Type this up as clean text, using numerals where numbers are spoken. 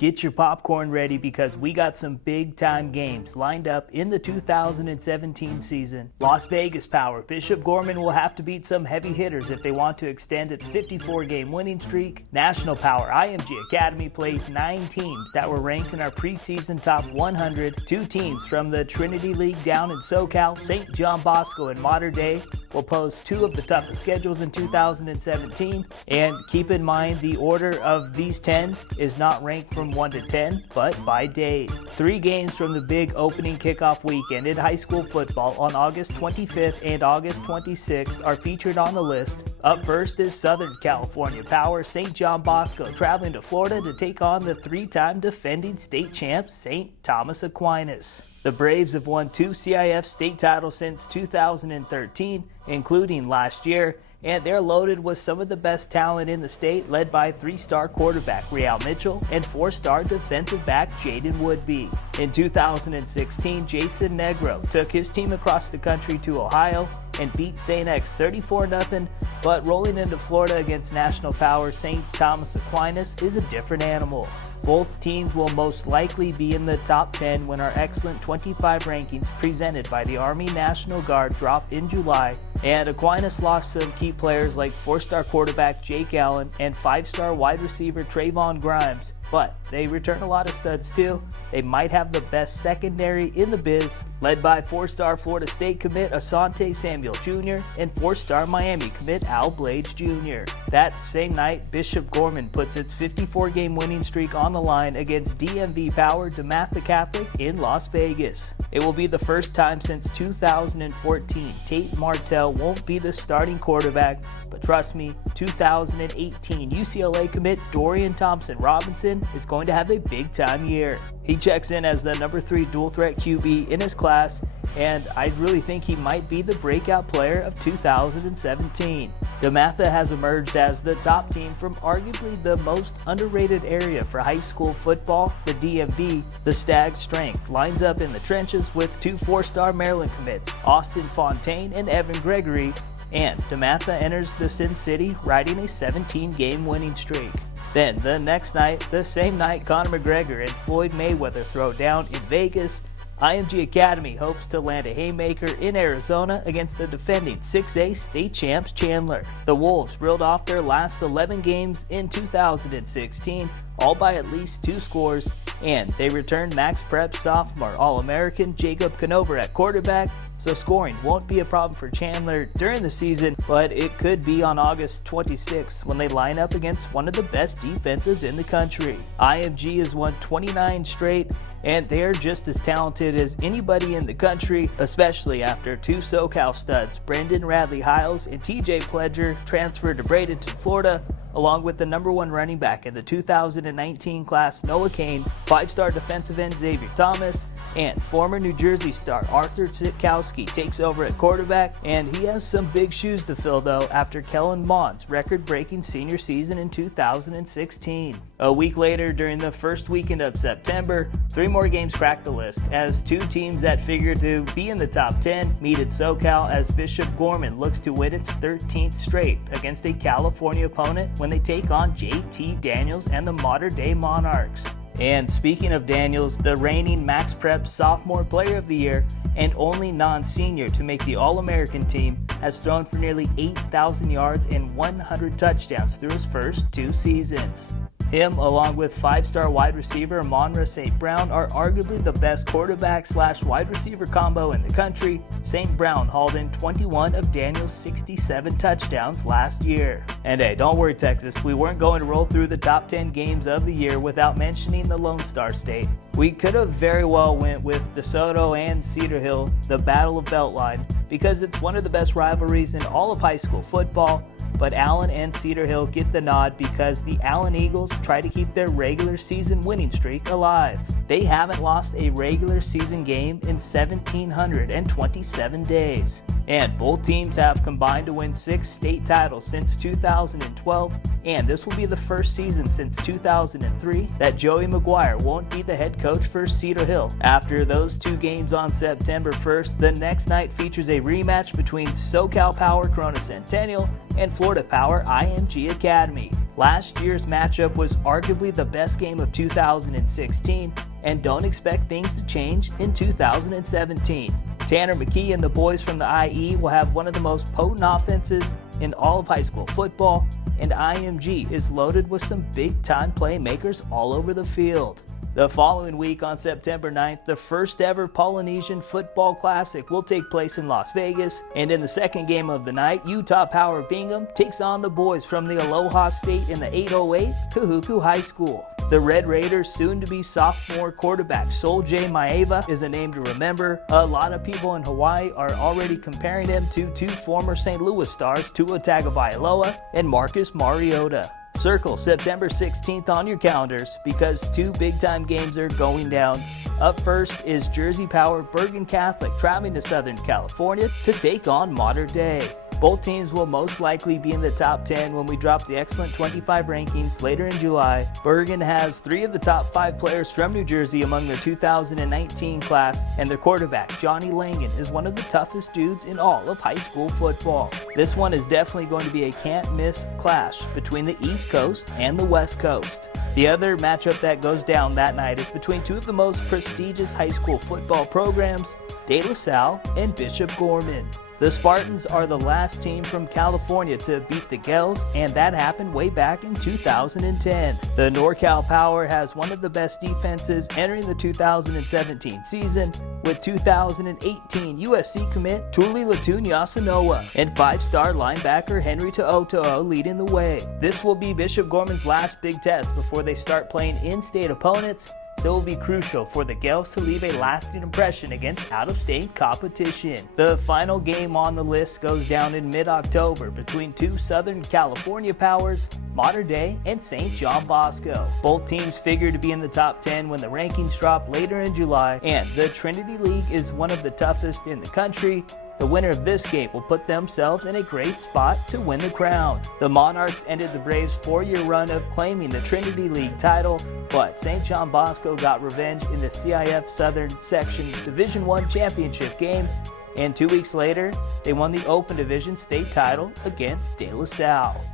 Get your popcorn ready because we got some big time games lined up in the 2017 season. Las Vegas Power, Bishop Gorman will have to beat some heavy hitters if they want to extend its 54-game winning streak. National Power, IMG Academy plays 9 teams that were ranked in our preseason top 100. 2 teams from the Trinity League down in SoCal, St. John Bosco and Mater Dei, will pose 2 of the toughest schedules in 2017. And keep in mind, the order of these 10 is not ranked from 1 to 10, but by date. 3 games from the big opening kickoff weekend in high school football on August 25th and August 26th are featured on the list. Up first is Southern California Power, St. John Bosco, traveling to Florida to take on the 3-time defending state champs, St. Thomas Aquinas. The Braves have won 2 CIF state titles since 2013, including last year, and they're loaded with some of the best talent in the state, led by 3-star quarterback Real Mitchell and 4-star defensive back Jaden Woodby. In 2016, Jason Negro took his team across the country to Ohio and beat St. X 34-0, but rolling into Florida against National Power St. Thomas Aquinas is a different animal. Both teams will most likely be in the top 10 when our excellent 25 rankings presented by the Army National Guard drop in July. And Aquinas lost some key players like 4-star quarterback Jake Allen and 5-star wide receiver Trayvon Grimes. But they return a lot of studs too. They might have the best secondary in the biz, led by 4-star Florida State commit Asante Samuel Jr. and 4-star Miami commit Al Blades Jr. That same night, Bishop Gorman puts its 54-game winning streak on the line against DMV Power DeMatha Catholic in Las Vegas. It will be the first time since 2014 Tate Martell won't be the starting quarterback, but trust me, 2018 UCLA commit Dorian Thompson-Robinson is going to have a big-time year. He checks in as the number 3 dual-threat QB in his class, and I really think he might be the breakout player of 2017. DeMatha has emerged as the top team from arguably the most underrated area for high school football, the DMV. The Stag's strength lines up in the trenches with 2 4-star Maryland commits, Austin Fontaine and Evan Gregory, and DeMatha enters the Sin City riding a 17-game winning streak. Then the next night, the same night Conor McGregor and Floyd Mayweather throw down in Vegas, IMG Academy hopes to land a haymaker in Arizona against the defending 6A state champs Chandler. The Wolves reeled off their last 11 games in 2016, all by at least 2 scores, and they returned MaxPreps sophomore All-American Jacob Conover at quarterback, so scoring won't be a problem for Chandler during the season, but it could be on August 26th when they line up against one of the best defenses in the country. IMG has won 29 straight, and they're just as talented as anybody in the country, especially after 2 SoCal studs, Brendan Radley Hiles and TJ Pledger, transferred to Bradenton, Florida, along with the number 1 running back in the 2019 class, Noah Kane, 5-star defensive end Xavier Thomas, and former New Jersey star Arthur Sitkowski takes over at quarterback, and he has some big shoes to fill though after Kellen Mond's record-breaking senior season in 2016. A week later, during the first weekend of September, 3 more games cracked the list as 2 teams that figure to be in the top 10 meet at SoCal as Bishop Gorman looks to win its 13th straight against a California opponent when they take on JT Daniels and the Mater Dei Monarchs. And speaking of Daniels, the reigning MaxPreps Sophomore Player of the Year and only non-senior to make the All-American team, has thrown for nearly 8,000 yards and 100 touchdowns through his first 2 seasons. Him, along with 5-star wide receiver Monra St. Brown, are arguably the best quarterback/wide receiver combo in the country. St. Brown hauled in 21 of Daniel's 67 touchdowns last year. And hey, don't worry Texas, we weren't going to roll through the top 10 games of the year without mentioning the Lone Star State. We could have very well went with DeSoto and Cedar Hill, the Battle of Beltline, because it's one of the best rivalries in all of high school football. But Allen and Cedar Hill get the nod because the Allen Eagles try to keep their regular season winning streak alive. They haven't lost a regular season game in 1,727 days. And both teams have combined to win 6 state titles since 2012, and this will be the first season since 2003 that Joey McGuire won't be the head coach coach for Cedar Hill. After those two games on September 1st, the next night features a rematch between SoCal Power Corona Centennial and Florida Power IMG Academy. Last year's matchup was arguably the best game of 2016, and don't expect things to change in 2017. Tanner McKee and the boys from the IE will have one of the most potent offenses in all of high school football, and IMG is loaded with some big-time playmakers all over the field. The following week on September 9th, the first ever Polynesian Football Classic will take place in Las Vegas, and in the second game of the night, Utah Power Bingham takes on the boys from the Aloha State in the 808 Kahuku High School. The Red Raiders' soon-to-be sophomore quarterback Sol J. Maeva is a name to remember. A lot of people in Hawaii are already comparing him to two former St. Louis stars, Tua Tagovailoa and Marcus Mariota. Circle September 16th on your calendars because two big-time games are going down. Up first is Jersey Power Bergen Catholic traveling to Southern California to take on Mater Dei. Both teams will most likely be in the top 10 when we drop the excellent 25 rankings later in July. Bergen has 3 of the top 5 players from New Jersey among their 2019 class, and their quarterback, Johnny Langan, is one of the toughest dudes in all of high school football. This one is definitely going to be a can't-miss clash between the East Coast and the West Coast. The other matchup that goes down that night is between two of the most prestigious high school football programs, De La Salle and Bishop Gorman. The Spartans are the last team from California to beat the Gels, and that happened way back in 2010. The NorCal Power has one of the best defenses entering the 2017 season, with 2018 USC commit Tuli Latun Yasanoa and 5-star linebacker Henry To'oto'o leading the way. This will be Bishop Gorman's last big test before they start playing in-state opponents, so it will be crucial for the Gels to leave a lasting impression against out-of-state competition. The final game on the list goes down in mid-October between two Southern California powers, Mater Dei and St. John Bosco. Both teams figure to be in the top 10 when the rankings drop later in July, and the Trinity League is one of the toughest in the country. The winner of this game will put themselves in a great spot to win the crown. The Monarchs ended the Braves' 4-year run of claiming the Trinity League title, but St. John Bosco got revenge in the CIF Southern Section Division I championship game, and 2 weeks later, they won the Open Division state title against De La Salle.